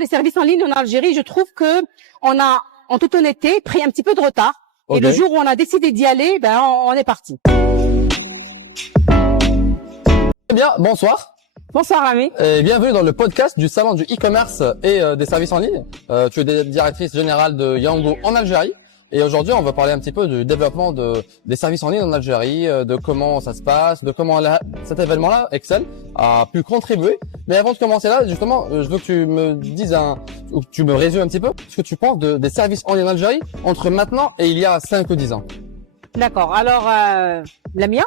les services en ligne en Algérie, je trouve que on a, en toute honnêteté, pris un petit peu de retard. Okay. Et le jour où on a décidé d'y aller, ben, on est parti. Eh bien, bonsoir. Bonsoir Rami. Et bienvenue dans le podcast du salon du e-commerce et des services en ligne. Tu es directrice générale de Yango en Algérie. Et aujourd'hui, on va parler un petit peu du développement des services en ligne en Algérie, de comment ça se passe, de comment cet événement-là, Excel, a pu contribuer. Mais avant de commencer là, justement, je veux que tu me dises ou que tu me résumes un petit peu ce que tu penses des services en ligne en Algérie entre maintenant et il y a 5 ou 10 ans. D'accord. Alors, Lamia,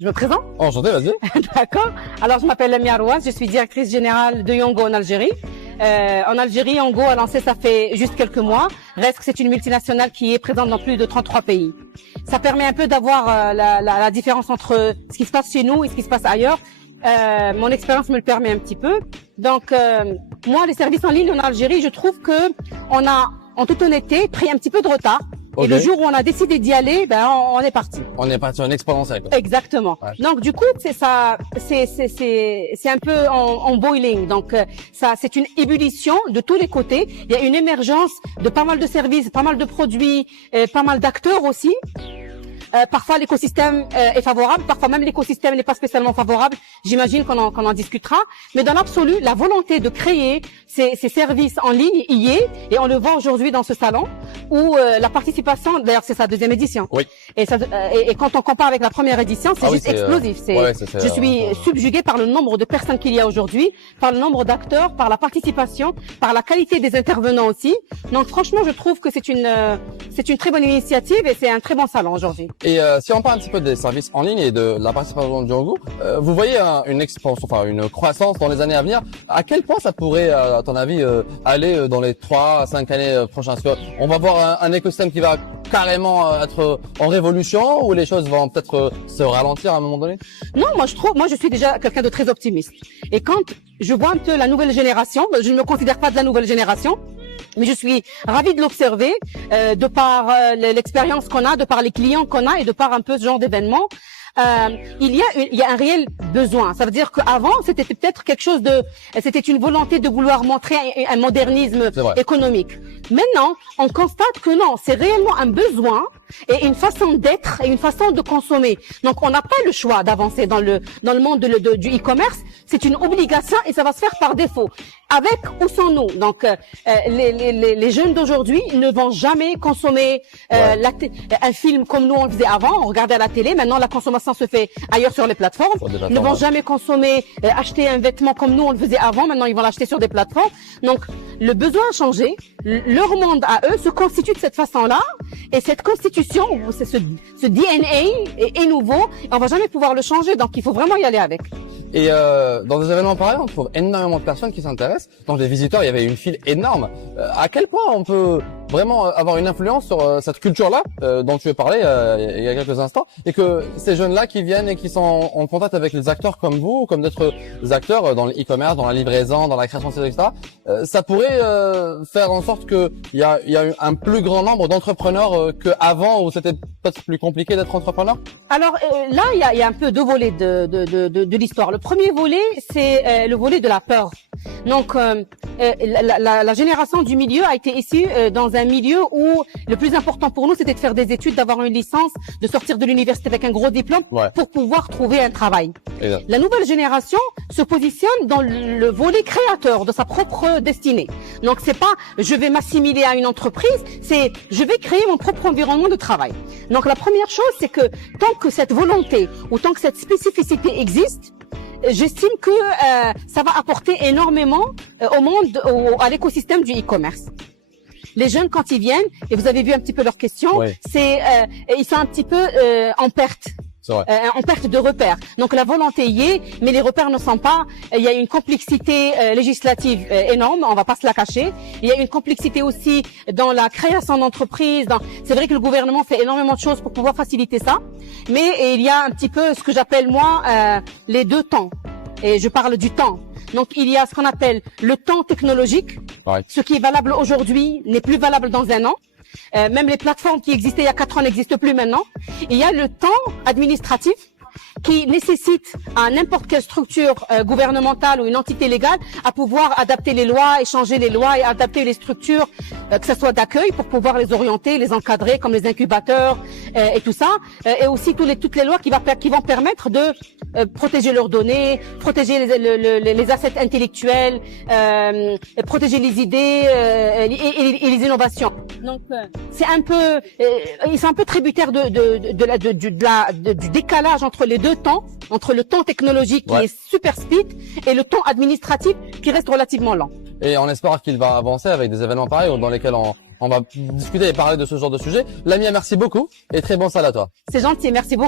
je me présente. Enchanté, vas-y. D'accord. Alors, je m'appelle Lamia Rouaz, je suis directrice générale de Yango en Algérie. En Algérie, Yango a lancé, ça fait juste quelques mois. Reste que c'est une multinationale qui est présente dans plus de 33 pays. Ça permet un peu d'avoir la différence entre ce qui se passe chez nous et ce qui se passe ailleurs. Mon expérience me le permet un petit peu. Donc, moi, les services en ligne en Algérie, je trouve que on a, en toute honnêteté, pris un petit peu de retard. Okay. Et le jour où on a décidé d'y aller, ben on est parti. On est parti en exponentiel. Exactement. Ouais. Donc du coup, c'est ça, c'est un peu en boiling. Donc ça, c'est une ébullition de tous les côtés. Il y a une émergence de pas mal de services, pas mal de produits, pas mal d'acteurs aussi. Parfois l'écosystème est favorable, parfois même l'écosystème n'est pas spécialement favorable. J'imagine qu'on en discutera. Mais dans l'absolu, la volonté de créer ces services en ligne y est, et on le voit aujourd'hui dans ce salon où la participation, d'ailleurs c'est sa deuxième édition. Oui. Et quand on compare avec la première édition, c'est juste explosif. Je suis subjuguée par le nombre de personnes qu'il y a aujourd'hui, par le nombre d'acteurs, par la participation, par la qualité des intervenants aussi. Donc franchement, je trouve que c'est une très bonne initiative et c'est un très bon salon aujourd'hui. Et si on parle un petit peu des services en ligne et de la participation de Yango, vous voyez une expansion, enfin une croissance dans les années à venir. À quel point ça pourrait, à ton avis, aller dans les 3 à 5 années prochaines? Est-ce qu'on va voir un écosystème qui va carrément être en révolution ou les choses vont peut-être se ralentir à un moment donné? Non, moi je suis déjà quelqu'un de très optimiste. Et quand je vois un peu la nouvelle génération, je ne me considère pas de la nouvelle génération, mais je suis ravie de l'observer de par l'expérience qu'on a, de par les clients qu'on a et de par un peu ce genre d'événement. Il y a un réel besoin. Ça veut dire qu'avant, c'était peut-être c'était une volonté de vouloir montrer un modernisme économique. Maintenant, on constate que non, c'est réellement un besoin et une façon d'être et une façon de consommer. Donc, on n'a pas le choix d'avancer dans le monde du e-commerce. C'est une obligation et ça va se faire par défaut. Avec ou sans nous. Donc, les jeunes d'aujourd'hui ne vont jamais consommer un film comme nous on le faisait avant. On regardait à la télé. Maintenant, la consommation se fait ailleurs sur les plateformes. Ils ne vont jamais consommer, acheter un vêtement comme nous on le faisait avant. Maintenant, ils vont l'acheter sur des plateformes. Donc, le besoin a changé. Leur monde à eux se constitue de cette façon-là. Et cette constitution, ce DNA est nouveau. Et on va jamais pouvoir le changer. Donc, il faut vraiment y aller avec. Et dans des événements pareils, on trouve énormément de personnes qui s'intéressent. Dans des visiteurs, il y avait une file énorme. À quel point on peut vraiment avoir une influence sur cette culture-là dont tu as parlé il y a quelques instants, et que ces jeunes-là qui viennent et qui sont en contact avec les acteurs comme vous, comme d'autres acteurs dans le e-commerce, dans la livraison, dans la création de sites, etc., ça pourrait faire en sorte qu'il y a un plus grand nombre d'entrepreneurs qu'avant, où c'était peut-être plus compliqué d'être entrepreneur? Alors là, il y a un peu deux volets de l'histoire. Le premier volet, c'est le volet de la peur. Donc, la génération du milieu a été issue dans un milieu où le plus important pour nous, c'était de faire des études, d'avoir une licence, de sortir de l'université avec un gros diplôme pour pouvoir trouver un travail. Exact. La nouvelle génération se positionne dans le volet créateur de sa propre destinée. Donc, c'est pas je vais m'assimiler à une entreprise, c'est je vais créer mon propre environnement de travail. Donc, la première chose, c'est que tant que cette volonté ou tant que cette spécificité existe, j'estime que ça va apporter énormément au monde, à l'écosystème du e-commerce. Les jeunes, quand ils viennent, et vous avez vu un petit peu leurs questions, ils sont un petit peu en perte. En perte de repères. Donc la volonté y est, mais les repères ne sont pas. Il y a une complexité législative énorme, on va pas se la cacher. Il y a une complexité aussi dans la création d'entreprises. C'est vrai que le gouvernement fait énormément de choses pour pouvoir faciliter ça, mais il y a un petit peu ce que j'appelle moi les deux temps. Et je parle du temps. Donc il y a ce qu'on appelle le temps technologique. Ce qui est valable aujourd'hui n'est plus valable dans un an. Même les plateformes qui existaient il y a 4 ans n'existent plus maintenant. Il y a le temps administratif qui nécessite à n'importe quelle structure gouvernementale ou une entité légale à pouvoir adapter les lois, échanger les lois et adapter les structures, que ce soit d'accueil pour pouvoir les orienter, les encadrer comme les incubateurs et tout ça, et aussi toutes les lois qui vont permettre de protéger leurs données, protéger les assets intellectuels, protéger les idées et les innovations. Donc c'est un peu, ils sont un peu tributaires du décalage entre les deux temps, entre le temps technologique qui est super speed et le temps administratif qui reste relativement lent. Et on espère qu'il va avancer avec des événements pareils dans lesquels on va discuter et parler de ce genre de sujet. Lamia, merci beaucoup et très bon salat à toi. C'est gentil, merci beaucoup.